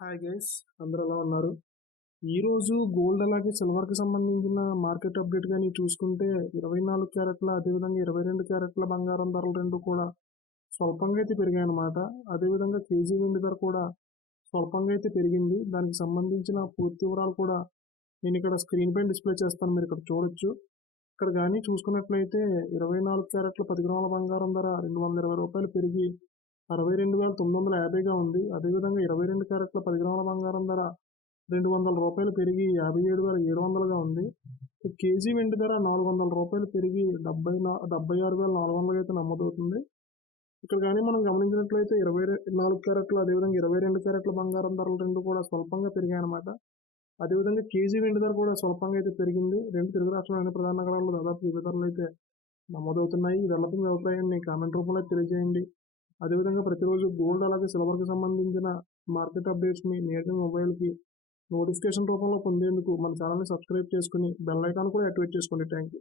Hi guys అందరు ఎలా ఉన్నారు? ఈరోజు గోల్డ్ అలాగే సిల్వర్కి సంబంధించిన మార్కెట్ అప్డేట్ కానీ చూసుకుంటే ఇరవై నాలుగు క్యారెట్ల అదేవిధంగా ఇరవై రెండు క్యారెట్ల బంగారం ధరలు రెండు కూడా స్వల్పంగా అయితే పెరిగాయి అన్నమాట అదేవిధంగా కేజీ వెండి ధర కూడా స్వల్పంగా అయితే పెరిగింది. దానికి సంబంధించిన పూర్తి వివరాలు కూడా నేను ఇక్కడ స్క్రీన్ పైన డిస్ప్లే చేస్తాను. మీరు ఇక్కడ చూడొచ్చు. ఇక్కడ కానీ చూసుకున్నట్లయితే ఇరవై నాలుగు క్యారెట్ల పది గ్రాముల బంగారం ధర రెండు వందల ఇరవై రూపాయలు పెరిగి అరవై రెండు వేల తొమ్మిది వందల యాభైగా ఉంది. అదేవిధంగా ఇరవై రెండు క్యారెట్ల పది గ్రాముల బంగారం ధర రెండు వందల రూపాయలు పెరిగి యాభై ఏడు వేల ఏడు వందలుగా ఉంది. కేజీ వెండి ధర నాలుగు వందల రూపాయలు పెరిగి డెబ్బై డెబ్బై ఆరు వేల నాలుగు వందలుగా అయితే నమోదవుతుంది. ఇక్కడ కానీ మనం గమనించినట్లయితే ఇరవై నాలుగు క్యారెట్లు అదేవిధంగా ఇరవై రెండు క్యారెట్ల బంగారం ధరలు రెండు కూడా స్వల్పంగా పెరిగాయి అనమాట అదేవిధంగా కేజీ వెండి ధర కూడా స్వల్పంగా అయితే పెరిగింది. రెండు తెలుగు రాష్ట్రాలైన ప్రధాన నగరాల్లో దాదాపు ఇవే ధరలు అయితే నమోదవుతున్నాయి. ఇది ఎల్లపై మీ అభిప్రాయాన్ని కామెంట్ రూపంలో తెలియజేయండి. అదేవిధంగా ప్రతిరోజు గోల్డ్ అలాగే సిల్వర్కి సంబంధించిన మార్కెట్ అప్డేట్స్ని నేరుగా మొబైల్కి నోటిఫికేషన్ రూపంలో పొందేందుకు మన ఛానల్ని సబ్స్క్రైబ్ చేసుకుని బెల్ ఐకాన్ కూడా యాక్టివేట్ చేసుకోండి. Thank you